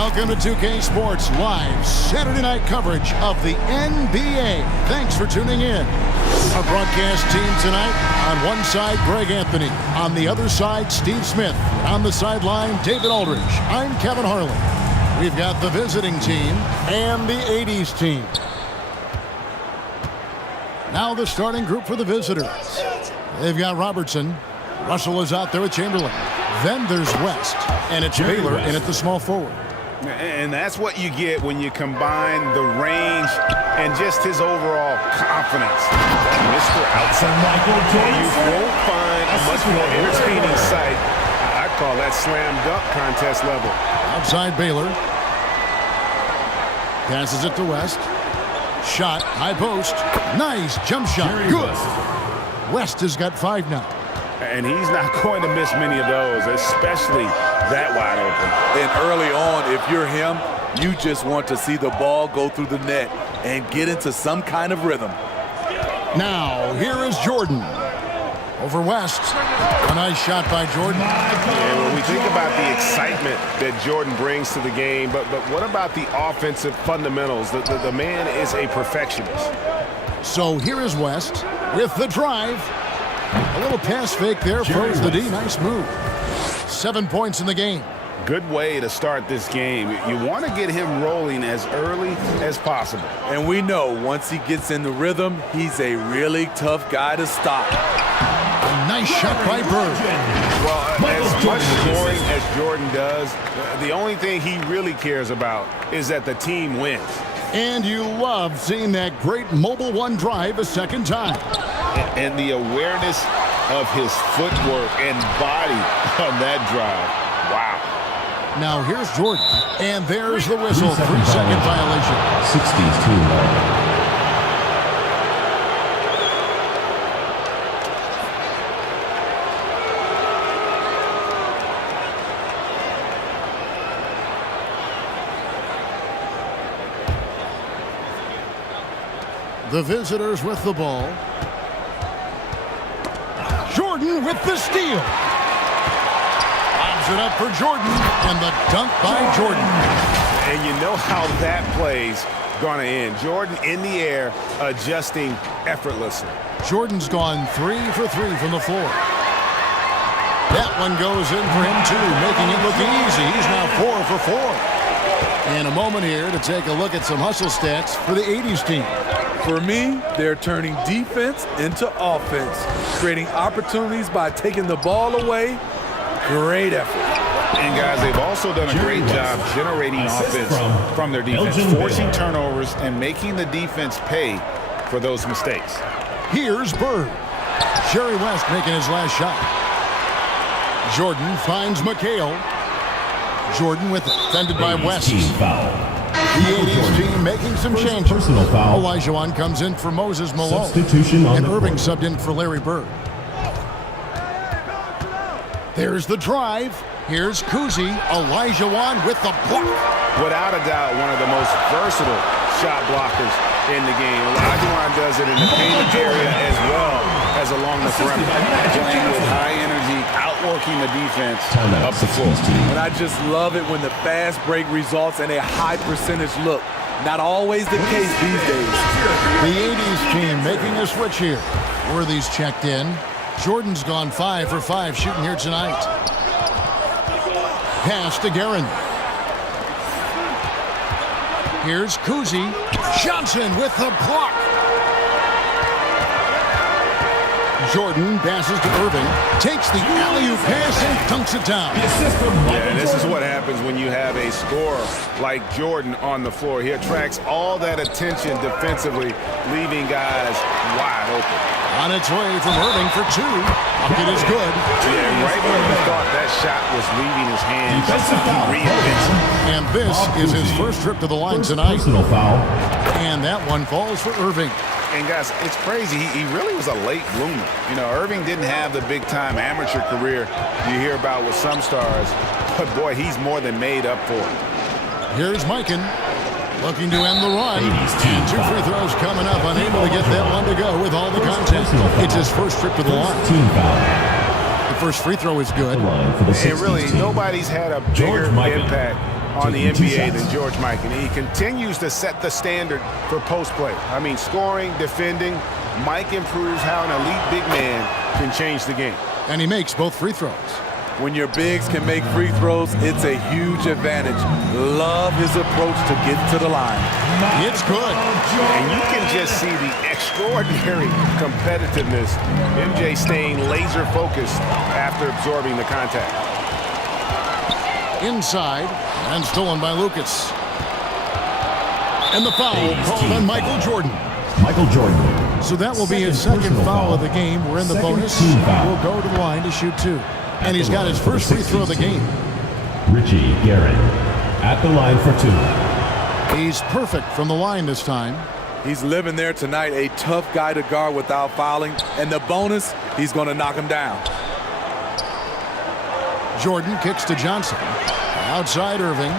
Welcome to 2K Sports live Saturday night coverage of the NBA. Thanks for tuning in. Our broadcast team tonight, on one side, Greg Anthony. On the other side, Steve Smith. On the sideline, David Aldridge. I'm Kevin Harlan. We've got the visiting team and the 80s team. Now the starting group for the visitors. They've got Robertson. Russell is out there with Chamberlain. Then there's West, and it's Baylor in at the small forward. And that's what you get when you combine the range and just his overall confidence. Mr. Outside. You won't find a much more entertaining sight. I call that slam dunk contest level. Outside Baylor. Passes it to West. Shot, high post. Nice jump shot. Good. West has got 5 now. And he's not going to miss many of those, especially that wide open. And early on, if you're him, you just want to see the ball go through the net and get into some kind of rhythm. Now, here is Jordan. Over West. A nice shot by Jordan. And when we think about the excitement that Jordan brings to the game, but what about the offensive fundamentals? The man is a perfectionist. So here is West with the drive. A little pass fake there, froze the D. Nice move. 7 points in the game. Good way to start this game. You want to get him rolling as early as possible. And we know once he gets in the rhythm, he's a really tough guy to stop. A nice shot by Bird. Well, as much scoring as Jordan does, the only thing he really cares about is that the team wins. And you love seeing that great mobile one drive a second time. And the awareness of his footwork and body on that drive. Wow. Now here's Jordan. And there's the whistle. 3-second violation. 60s team. The visitors with the ball. Jordan with the steal. Lobs it up for Jordan, and the dunk by Jordan. And you know how that play's going to end. Jordan in the air, adjusting effortlessly. Jordan's gone 3 for 3 from the floor. That one goes in for him, too, making it look easy. He's now 4 for 4. And a moment here to take a look at some hustle stats for the 80s team. For me, they're turning defense into offense, creating opportunities by taking the ball away. Great effort. And guys, they've also done a great job generating offense from their defense, forcing turnovers and making the defense pay for those mistakes. Here's Bird. Jerry West making his last shot. Jordan finds McHale. Jordan with it, defended by West. The 80s team making some changes. Olajuwon comes in for Moses Malone. Substitution on and the Irving court. subbed in for Larry Bird. There's the drive. Here's Kuzi. Olajuwon with the block. Without a doubt, one of the most versatile shot blockers in the game. Olajuwon does it in the painted area as well as along the perimeter. Playing with high energy, outworking the defense up the floor. And I just love it when the fast break results in a high percentage look. Not always the case these days. The 80s team making a switch here. Worthy's checked in. Jordan's gone 5 for 5 shooting here tonight. Pass to Guerin. Here's Kuzi. Johnson with the block. Jordan passes to Irving. Takes the alley-oop pass and dunks it down. Yeah, this is what happens when you have a scorer like Jordan on the floor. He attracts all that attention defensively, leaving guys wide open. On its way from Irving for 2. Bucket is good. Yeah, right when he thought that shot was leaving his hands, he reinvents it. And this is his first trip to the line tonight. Personal foul. And that one falls for Irving. And guys, it's crazy. He really was a late bloomer. You know, Irving didn't have the big-time amateur career you hear about with some stars. But, boy, he's more than made up for it. Here's Mikan looking to end the run. And 2 free throws coming up. Unable to get that one to go with all the content. It's his first trip to the line. Team foul. The first free throw is good. Line for the And really, 60s team. nobody's had a bigger Mikan. impact on the Taking 2 NBA shots. than George Mikan. He continues to set the standard for post play. I mean, scoring, defending. Mike improves how an elite big man can change the game. And he makes both free throws. When your bigs can make free throws, it's a huge advantage. Love his approach to get to the line. It's good. And you can just see the extraordinary competitiveness. MJ staying laser focused after absorbing the contact. Inside, and stolen by Lucas. And the foul called on Michael Jordan. Michael Jordan. So that will be his Second second personal foul of foul. the game. We're in the Second bonus. team foul. We'll go to the line to shoot 2. And he's got his first free throw of the game. Richie Garrett at the line for 2. He's perfect from the line this time. He's living there tonight, a tough guy to guard without fouling. And the bonus, he's going to knock him down. Jordan kicks to Johnson. Outside Irving.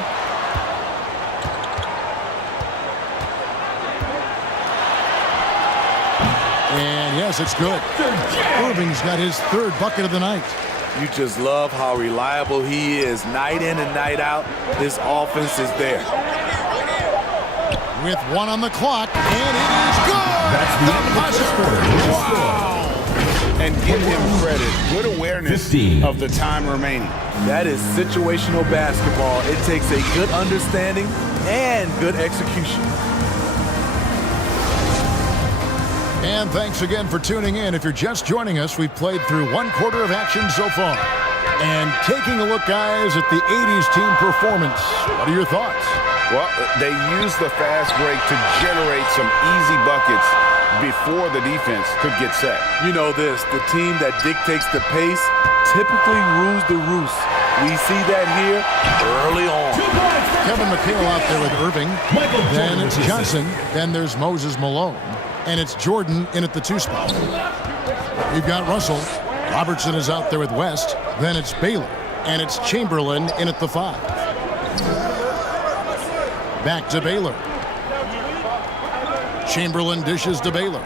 And yes, it's good. Irving's got his 3rd bucket of the night. You just love how reliable he is. Night in and night out, this offense is there. With 1 on the clock, and it is good! That's the end of the first quarter. Wow! And give him credit. Good awareness 15. of the time remaining. That is situational basketball. It takes a good understanding and good execution. And thanks again for tuning in. If you're just joining us, we've played through 1 quarter of action so far. And taking a look, guys, at the 80s team performance. What are your thoughts? Well, they used the fast break to generate some easy buckets before the defense could get set. You know this, the team that dictates the pace typically rules the roost. We see that here early on. Kevin McHale out there with Irving. Then it's Johnson. Then there's Moses Malone. And it's Jordan in at the 2 spot. We've got Russell. Robertson is out there with West. Then it's Baylor. And it's Chamberlain in at the 5. Back to Baylor. Chamberlain dishes to Baylor.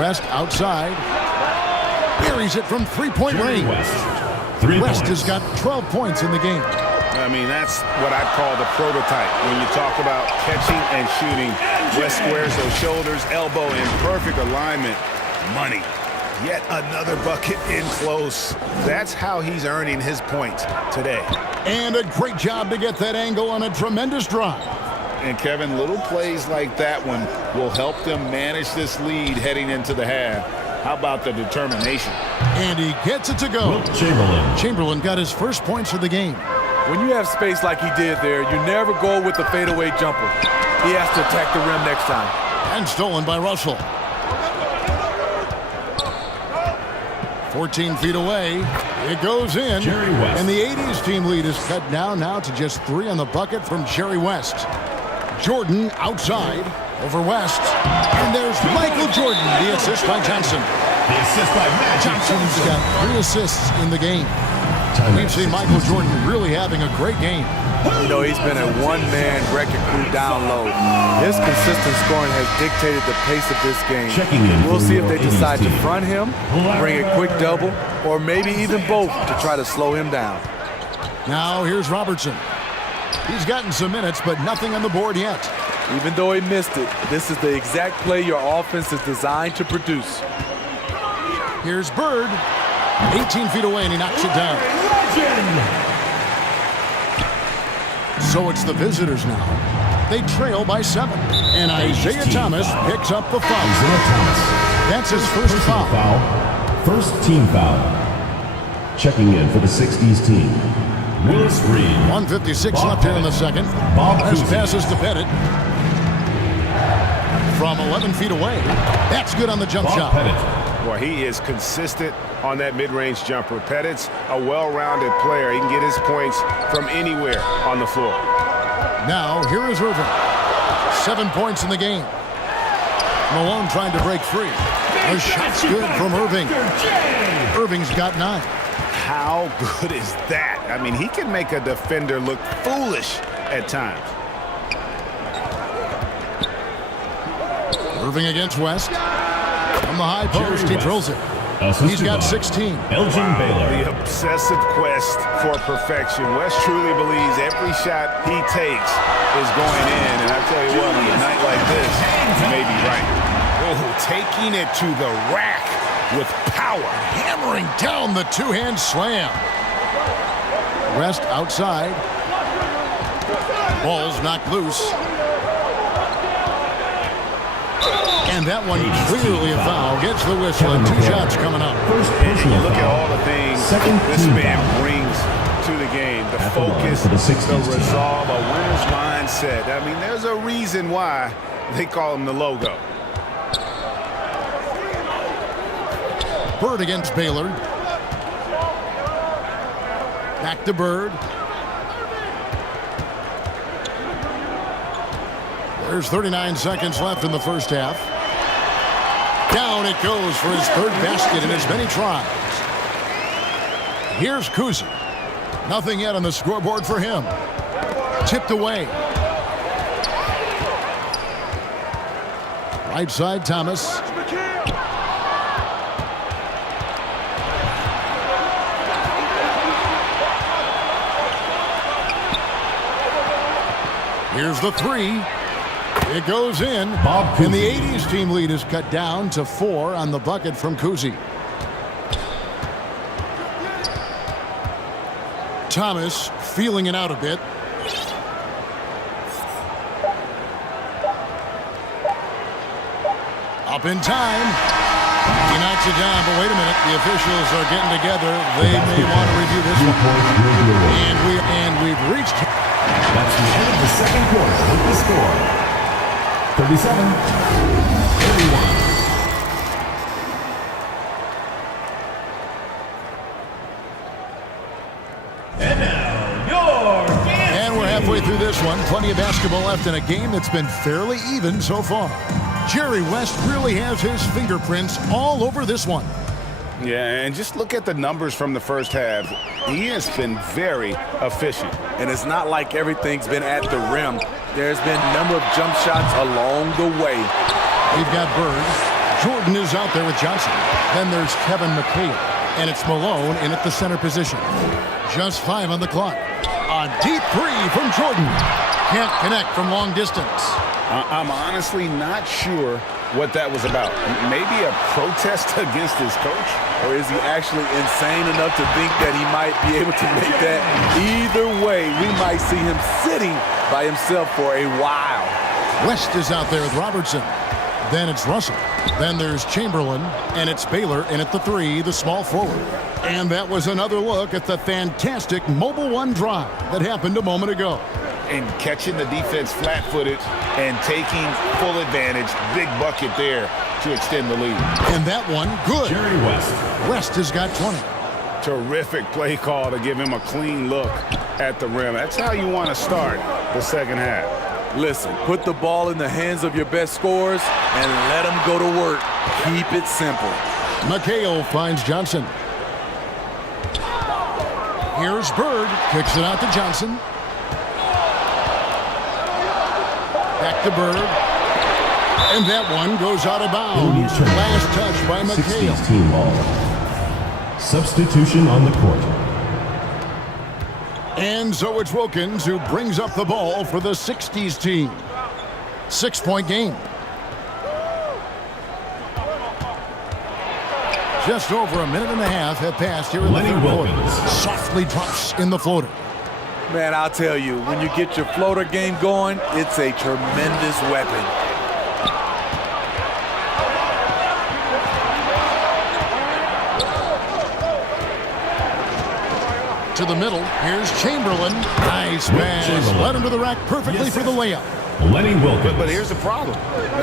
West outside. Buries it from 3-point range. West has got 12 points in the game. I mean, that's what I call the prototype. When you talk about catching and shooting, West squares those shoulders, elbow in perfect alignment. Money. Yet another bucket in close. That's how he's earning his points today. And a great job to get that angle on a tremendous drive. And Kevin, little plays like that one will help them manage this lead heading into the half. How about the determination? And he gets it to go. Wilt Chamberlain. Chamberlain got his first points of the game. When you have space like he did there, you never go with the fadeaway jumper. He has to attack the rim next time. And stolen by Russell. 14 feet away. It goes in. Jerry West. And the 80s team lead is cut down now to just 3 on the bucket from Jerry West. Jordan outside over West. And there's Michael Jordan, the assist by Johnson. The assist by Magic Johnson's Johnson. got 3 assists in the game. We've seen Michael Jordan really having a great game. You know, he's been a one-man wrecking crew down low. His consistent scoring has dictated the pace of this game. Checking in We'll for see if your they decide to 80s team. front him, bring a quick double, or maybe even both to try to slow him down. Now here's Robertson. He's gotten some minutes, but nothing on the board yet. Even though he missed it, this is the exact play your offense is designed to produce. Here's Bird. 18 feet away, and he knocks it down. So it's the visitors now. They trail by 7. And Isaiah Thomas picks up the foul. Isaiah Thomas. That's his first Personal foul. foul. First team foul. Checking in for the 60s team. Willis Reed. 1:56 Bob left here in the Pettit. second. Bob As Cousy. passes to Pettit. From 11 feet away. That's good on the jump Bob shot. Pettit. Boy, he is consistent on that mid-range jumper. Pettit's a well-rounded player. He can get his points from anywhere on the floor. Now, here is Irving. 7 points in the game. Malone trying to break free. The shot's good from Irving. Irving's got 9. How good is that? I mean, he can make a defender look foolish at times. Irving against West. From the high post, he West. drills it. Assisted He's got by 16. Elgin Baylor. The obsessive quest for perfection. West truly believes every shot he takes is going in. And I tell you what, on a night like this, you may be right. Oh, taking it to the rack with power. Hammering down the two-hand slam. West outside. Ball's knocked loose. And that one clearly a foul. Gets the whistle and 2 shots coming up. And you look at all the things this man brings to the game. The focus, the resolve, a winner's mindset. I mean, there's a reason why they call him the logo. Bird against Baylor. Back to Bird. There's 39 seconds left in the first half. Down it goes for his 3rd basket in as many tries. Here's Kuzi. Nothing yet on the scoreboard for him. Tipped away. Right side, Thomas. Here's the 3. It goes in. And the 80s team lead is cut down to 4 on the bucket from Kuzi. Thomas feeling it out a bit. Up in time. He knocks it down, but wait a minute. The officials are getting together. They may want to review this one. And we've reached... That's the end of the second quarter with the score. 37-31. And now, your game. And we're halfway through this one. Plenty of basketball left in a game that's been fairly even so far. Jerry West really has his fingerprints all over this one. Yeah, and just look at the numbers from the first half. He has been very efficient. And it's not like everything's been at the rim. There's been a number of jump shots along the way. We've got Bird. Jordan is out there with Johnson. Then there's Kevin McHale. And it's Malone in at the center position. Just 5 on the clock. A deep 3 from Jordan. Can't connect from long distance. I'm honestly not sure what that was about. Maybe a protest against his coach? Or is he actually insane enough to think that he might be able to make that? Either way, we might see him sitting by himself for a while. West is out there with Robertson. Then it's Russell. Then there's Chamberlain. And it's Baylor in at the 3, the small forward. And that was another look at the fantastic Mobile One drive that happened a moment ago. And catching the defense flat-footed and taking full advantage. Big bucket there to extend the lead. And that one, good. Jerry West. West has got 20. Terrific play call to give him a clean look at the rim. That's how you want to start the second half. Listen, put the ball in the hands of your best scorers and let them go to work. Keep it simple. McHale finds Johnson. Here's Bird. Kicks it out to Johnson. Back to Bird. And that one goes out of bounds. Last touch by McHale. 60s team ball. Substitution on the court. And so it's Wilkins who brings up the ball for the 60s team. 6-point game. Just over a minute and a half have passed here in the third quarter. Softly drops in the floater. Man, I'll tell you, when you get your floater game going, it's a tremendous weapon. To the middle, here's Chamberlain. Nice pass. Led him to the rack perfectly for the layup. Lenny Wilkins. But here's the problem.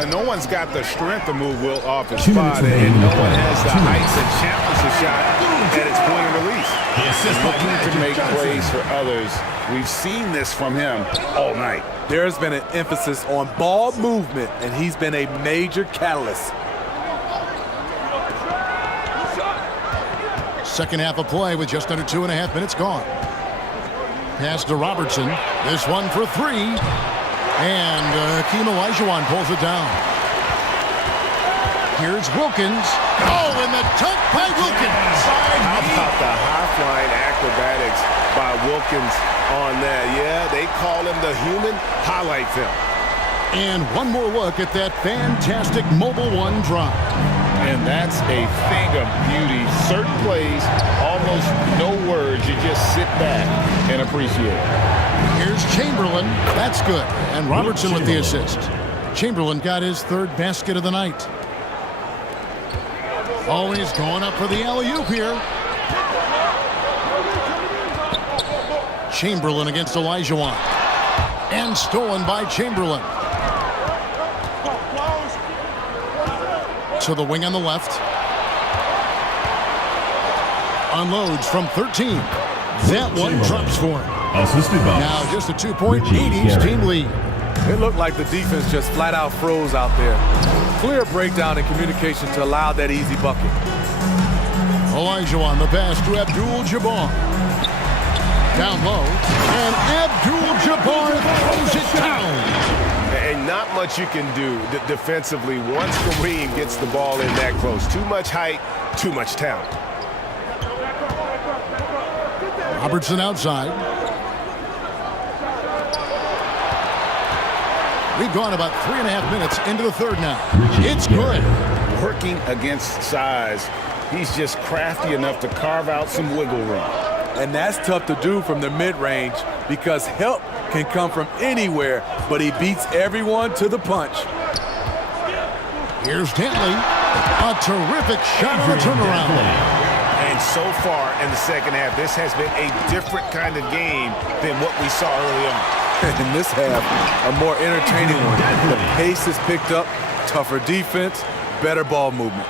No one's got the strength to move Wilt off his 2 spot, minutes and no one remaining. has the 2 height to challenge the shot at its point of release. He's looking to make plays for others. We've seen this from him all night. There's been an emphasis on ball movement, and he's been a major catalyst. Second half of play with just under 2.5 minutes gone. Pass to Robertson. This one for 3. And Hakeem Olajuwon pulls it down. Here's Wilkins. Oh, and the dunk by Wilkins. How about the high-flying acrobatics by Wilkins on that? Yeah, they call him the human highlight film. And one more look at that fantastic Mobile One drop. And that's a thing of beauty. Certain plays, almost no words. You just sit back and appreciate it. Here's Chamberlain. That's good. And Robertson with the assist. Chamberlain got his third basket of the night. Oh, he's going up for the alley-oop here. Chamberlain against Olajuwon. And stolen by Chamberlain. To the wing on the left. Unloads from 13. That one drops for him. Assisted by Now just a 2-point Richie 80s Garrett. team lead. It looked like the defense just flat out froze out there. Clear breakdown in communication to allow that easy bucket. Olajuwon the pass to Abdul-Jabbar. Down low. And Abdul-Jabbar throws it down. And not much you can do defensively once Kareem gets the ball in that close. Too much height, too much talent. Robertson outside. We've gone about 3.5 minutes into the third now. It's good. Working against size, he's just crafty enough to carve out some wiggle room. And that's tough to do from the mid-range because help can come from anywhere, but he beats everyone to the punch. Here's Dantley. A terrific shot on the turnaround. And so far in the second half, this has been a different kind of game than what we saw early on. In this half, a more entertaining one. The pace is picked up, tougher defense, better ball movement.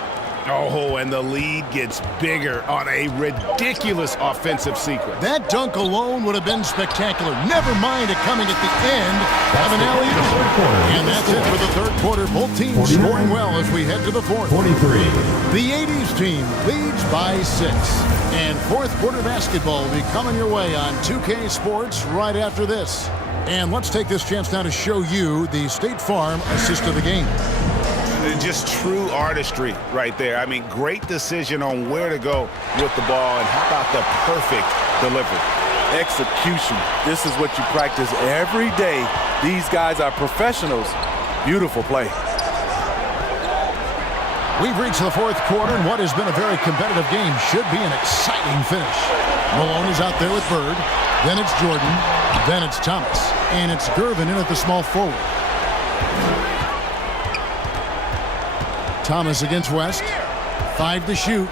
Oh, and the lead gets bigger on a ridiculous offensive sequence. That dunk alone would have been spectacular. Never mind it coming at the end of an alley-oop. And that's it for the third quarter. Both teams scoring well as we head to the fourth. 43. The 80s team leads by 6. And fourth quarter basketball will be coming your way on 2K Sports right after this. And let's take this chance now to show you the State Farm assist of the game. Just true artistry right there. I mean, great decision on where to go with the ball, and how about the perfect delivery? Execution. This is what you practice every day. These guys are professionals. Beautiful play. We've reached the fourth quarter, and what has been a very competitive game should be an exciting finish. Malone is out there with Bird. Then it's Jordan. Then it's Thomas. And it's Gervin in at the small forward. Thomas against West. 5 to shoot.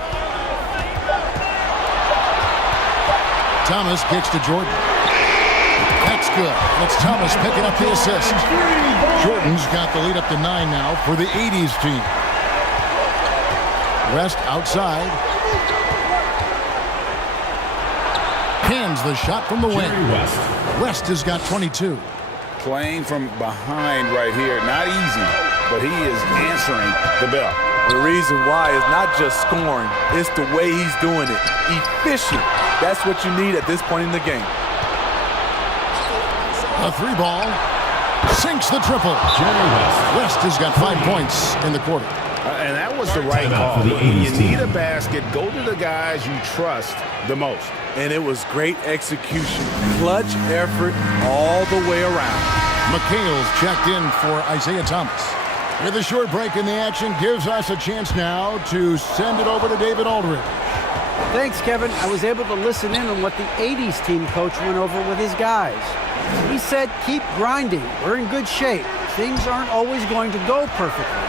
Thomas kicks to Jordan. That's good. It's Thomas picking up the assist. Jordan's got the lead up to 9 now for the 80s team. West outside. Hands the shot from the wing. West has got 22. Playing from behind right here, not easy, but he is answering the bell. The reason why is not just scoring, it's the way he's doing it. Efficient. That's what you need at this point in the game. A 3-ball. Sinks the triple. West has got 5 points in the quarter. And that was the right call. When you need a basket, go to the guys you trust the most. And it was great execution. Clutch effort all the way around. McHale's checked in for Isaiah Thomas. With a short break in the action, gives us a chance now to send it over to David Aldridge. Thanks, Kevin. I was able to listen in on what the 80s team coach went over with his guys. He said, keep grinding. We're in good shape. Things aren't always going to go perfectly.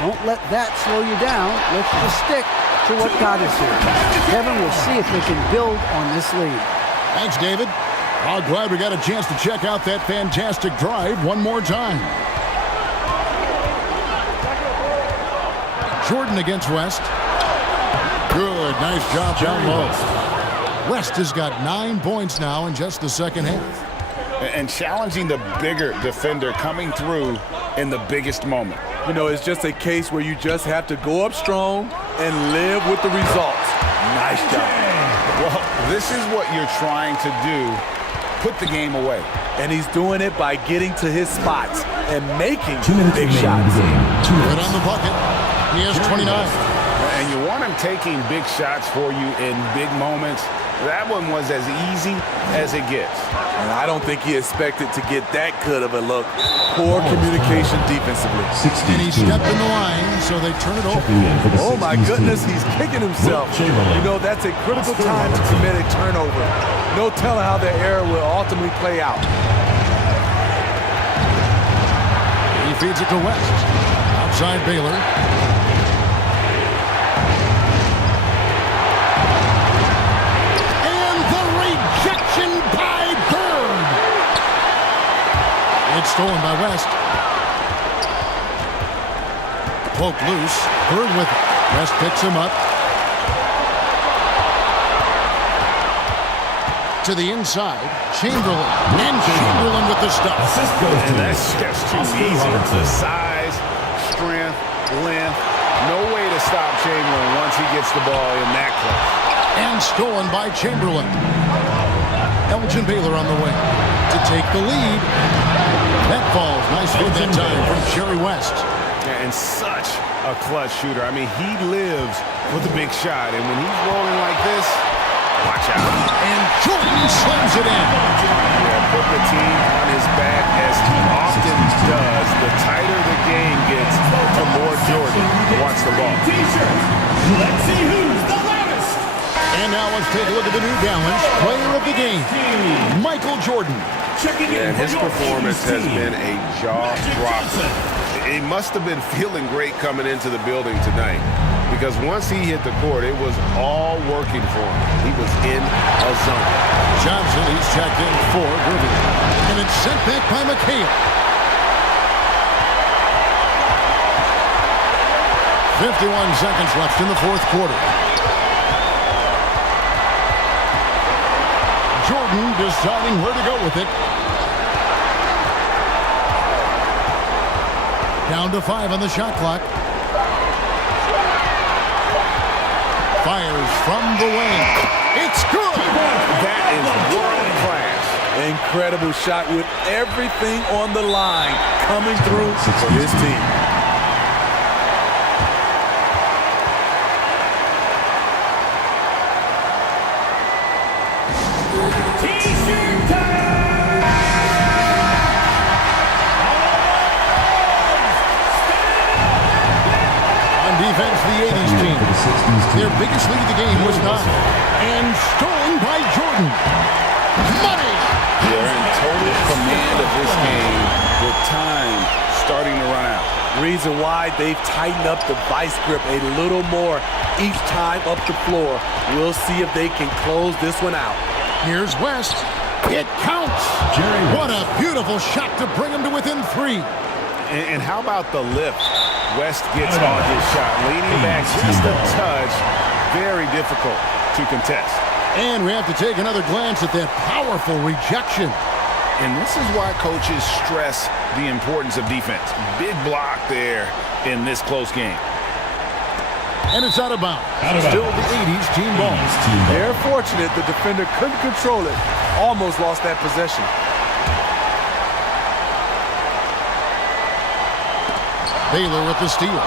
Don't let that slow you down. Let's just stick to what got us here. Kevin will see if they can build on this lead. Thanks, David. I'm glad we got a chance to check out that fantastic drive one more time. Jordan against West. Good, nice job down low. West has got 9 points now in just the second half. And challenging the bigger defender coming through in the biggest moment. You know, it's just a case where you just have to go up strong and live with the results. Nice job. Well, this is what you're trying to do. Put the game away. And he's doing it by getting to his spots and making 2 minutes big remaining in shots. the game. 2 Good minutes. on the bucket. He has 29. And you want him taking big shots for you in big moments. That one was as easy as it gets. And I don't think he expected to get that good of a look. Poor communication defensively. And he stepped in the line, so they turn it over. Checking in for the Oh, my 60s goodness, team. he's kicking himself. You know, that's a critical time to commit a turnover. No telling how the error will ultimately play out. He feeds it to West. Outside Baylor. And the rejection by Bird. It's stolen by West. Poke loose. Bird with it. West picks him up. To the inside. Chamberlain. And Chamberlain with the stuff. Assist goes to And that's just too easy. The size, strength, length. No way to stop Chamberlain once he gets the ball in that close. And stolen by Chamberlain. Elgin Baylor on the wing to take the lead. That falls. Nice feed that time from Jerry West. And such a clutch shooter. I mean, he lives with a big shot. And when he's rolling like this, watch out. And Jordan slams it in. Yeah, put the team on his back as he often does. The tighter the game gets, the more Jordan wants the ball. Let's see who's the loudest. And now let's take a look at the New Balance player of the game, Michael Jordan. Checking in And for his your performance has team. been a jaw-dropper. He must have been feeling great coming into the building tonight, because once he hit the court, it was all working for him. He was in a zone. Johnson, he's checked in for Griffin. And it's sent back by McHale. 51 seconds left in the fourth quarter. Jordan deciding where to go with it. Down to 5 on the shot clock. Fires from the wing. It's good. That is world class. Incredible shot with everything on the line coming through for his team. T-shirt time. On defense, the 80s team. For the 60s team. Their biggest lead of the game was 9. And stolen by Jordan. Money! They're in total command of this game with time starting to run out. Reason why they've tightened up the vice grip a little more each time up the floor. We'll see if they can close this one out. Here's West. It counts. Jerry West. What a beautiful shot to bring him to within 3. And how about the lift West gets on his shot? Leaning back just a touch. Very difficult to contest. And we have to take another glance at that powerful rejection. And this is why coaches stress the importance of defense. Big block there in this close game. And it's out of bounds. Out of bounds. Still the 80s team ball. They're fortunate the defender couldn't control it. Almost lost that possession. Baylor with the steal.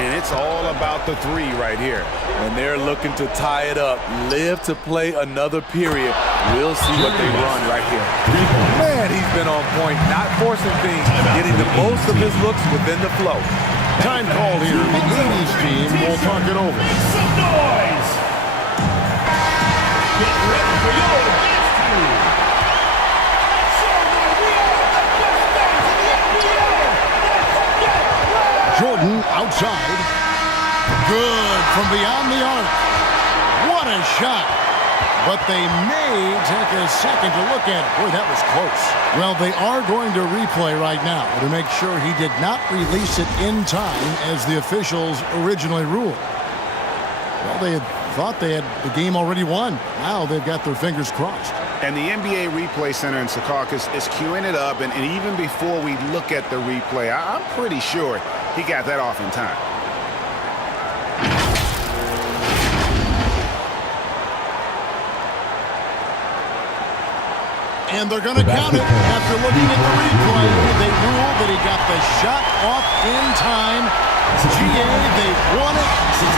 And it's all about the 3 right here. And they're looking to tie it up. Live to play another period. We'll see what they run right here. Man, he's been on point, not forcing things, getting the most of his looks within the flow. Time called here. The 80s team will talk it over. Make some noise. Get ready for your dance team. Show me we are the best fans in the NBA. Let's get ready. Jordan outside. Good from beyond the arc. What a shot. But they may take a second to look at it. Boy, that was close. Well, they are going to replay right now to make sure he did not release it in time as the officials originally ruled. Well, they had thought they had the game already won. Now they've got their fingers crossed. And the NBA Replay Center in Secaucus is queuing it up. And even before we look at the replay, I'm pretty sure he got that off in time. And they're going to count it. After looking at the replay, they rule that he got the shot off in time. GA, they won it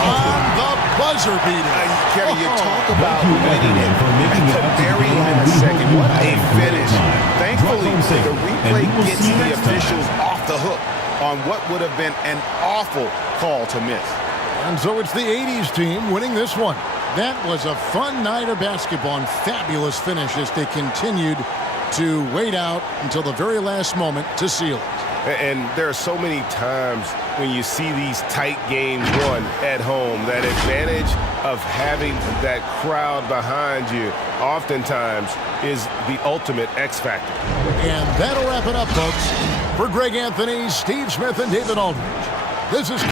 on the buzzer beater. Kevin, you talk about winning it at the very end of the second. What a finish. Thankfully, the replay gets the officials off the hook on what would have been an awful call to miss. And so it's the 80s team winning this one. That was a fun night of basketball and fabulous finish as they continued to wait out until the very last moment to seal it. And there are so many times when you see these tight games won at home, that advantage of having that crowd behind you oftentimes is the ultimate X factor. And that'll wrap it up, folks. For Greg Anthony, Steve Smith, and David Aldridge, this is